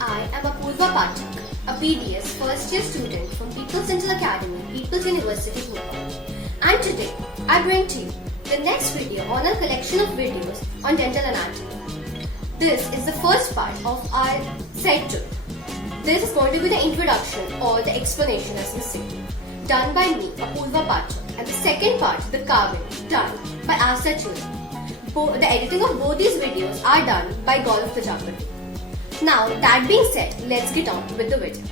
I am Apurva Pathak, a PDS first year student from People's Dental Academy, People's University, Bhopal. And today, I bring to you the next video on a collection of videos on dental anatomy. This is the first part of our set 2. This is going to be the introduction or the explanation, as we say, done by me, Apurva Pathak, and the second part, the carving, done by Asa Chula. The editing of both these videos are done by Gaurav Prajapati. Now, that being said, let's get on with the video.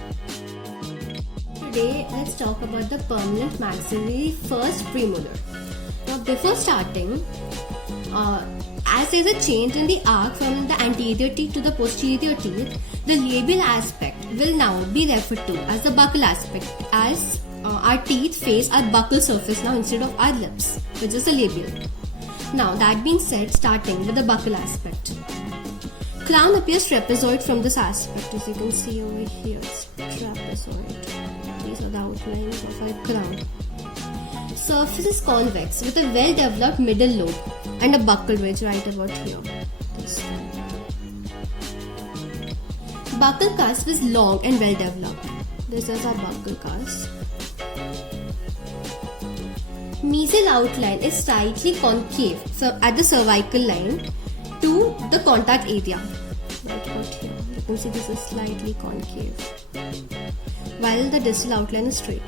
Today, let's talk about the permanent maxillary first premolar. Now, before starting, as there is a change in the arc from the anterior teeth to the posterior teeth, the labial aspect will now be referred to as the buccal aspect, as our teeth face our buccal surface now instead of our lips, which is the labial. Now, that being said, starting with the buccal aspect. Crown appears trapezoid from this aspect, as you can see over here, it's trapezoid. These are the outlines of our crown. Surface is convex with a well-developed middle lobe and a buccal ridge right about here. This one. Buccal cusp is long and well-developed. This is our buccal cusp. Mesial outline is slightly concave at the cervical line to the contact area. Right about here. You can see this is slightly concave, while the distal outline is straight.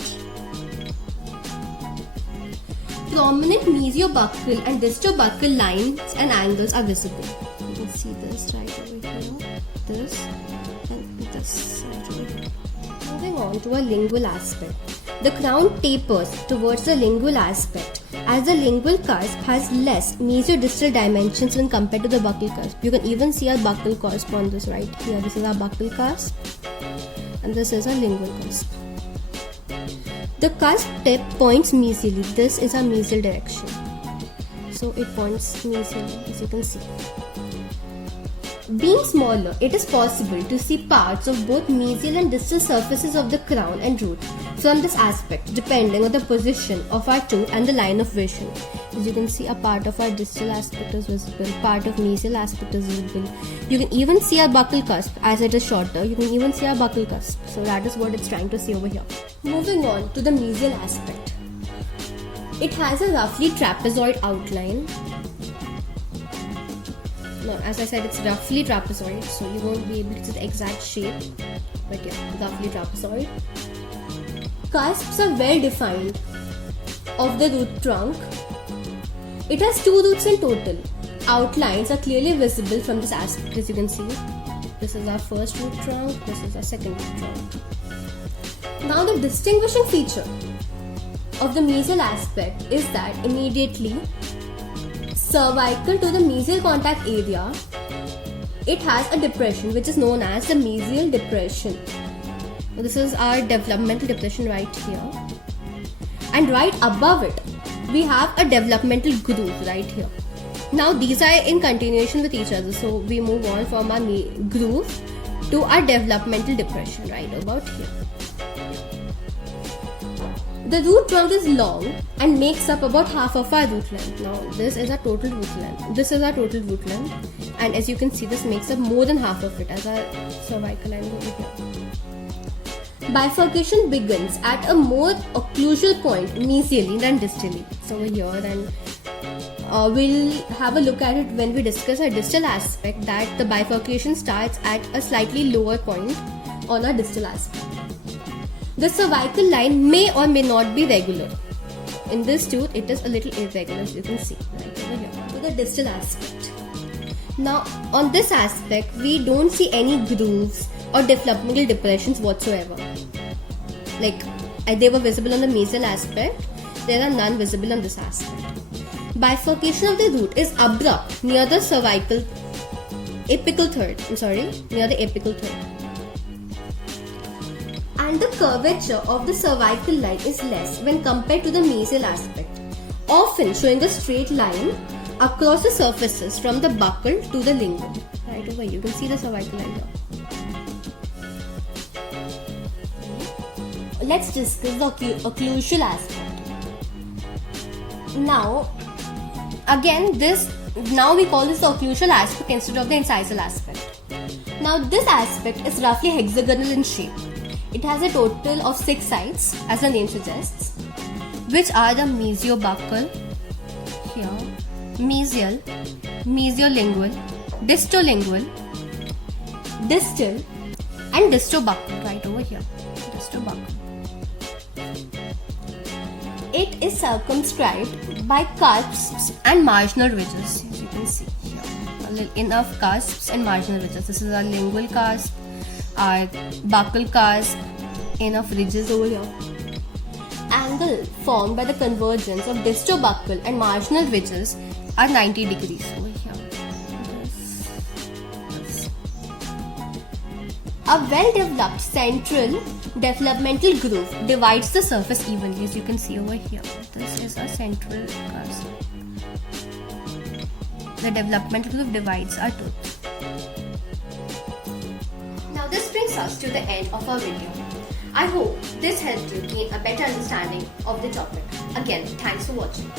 Prominent mesiobuccal and distobuccal lines and angles are visible. You can see this right over here, this and this right over here. Moving on to a lingual aspect. The crown tapers towards the lingual aspect as the lingual cusp has less mesiodistal dimensions when compared to the buccal cusp. You can even see our buccal cusp on this right here. This is our buccal cusp and this is our lingual cusp. The cusp tip points mesially. This is our mesial direction. So it points mesially, as you can see. Being smaller, it is possible to see parts of both mesial and distal surfaces of the crown and root from this aspect, depending on the position of our tooth and the line of vision. As you can see, a part of our distal aspect is visible, part of mesial aspect is visible. You can even see our buccal cusp as it is shorter. You can even see our buccal cusp. So that is what it's trying to say over here. Moving on to the mesial aspect. It has a roughly trapezoid outline. No, as I said, it's roughly trapezoid, so you won't be able to see the exact shape, but yeah, roughly trapezoid. Cusps are well defined of the root trunk. It has 2 roots in total. Outlines are clearly visible from this aspect, as you can see. This is our first root trunk, this is our second root trunk. Now, the distinguishing feature of the mesial aspect is that immediately cervical to the mesial contact area, it has a depression which is known as the mesial depression. This is our developmental depression right here. And right above it, we have a developmental groove right here. Now these are in continuation with each other. So we move on from our groove to our developmental depression right about here. The root trunk is long and makes up about half of our root length. Now this is our total root length. This is our total root length, and as you can see, this makes up more than half of it as our cervical line over here. Bifurcation begins at a more occlusal point mesially than distally. So over here, and we'll have a look at it when we discuss our distal aspect, that the bifurcation starts at a slightly lower point on our distal aspect. The cervical line may or may not be regular. In this tooth, it is a little irregular, as you can see right over here. To the distal aspect. Now, on this aspect, we don't see any grooves or developmental depressions whatsoever. Like they were visible on the mesial aspect, there are none visible on this aspect. Bifurcation of the root is abrupt near the cervical apical third. Near the apical third. And the curvature of the cervical line is less when compared to the mesial aspect, often showing a straight line across the surfaces from the buccal to the lingual. Right over here, you can see the cervical line here. Let's discuss the occlusal aspect. Now, again, now we call this the occlusal aspect instead of the incisal aspect. Now this aspect is roughly hexagonal in shape. It has a total of 6 sides, as the name suggests, which are the mesiobuccal, here, mesial, mesiolingual, distolingual, distal, and distobuccal, right over here, distobuccal. It is circumscribed by cusps and marginal ridges, as you can see here. Enough cusps and marginal ridges. This is our lingual cusp, our buccal cusp, enough ridges over here. Angle formed by the convergence of distobuccal and marginal ridges are 90 degrees over here. A well-developed central developmental groove divides the surface evenly, as you can see over here. This is a central cusp. The developmental groove divides our tooth. Now this brings us to the end of our video. I hope this helped you gain a better understanding of the topic. Again, thanks for watching.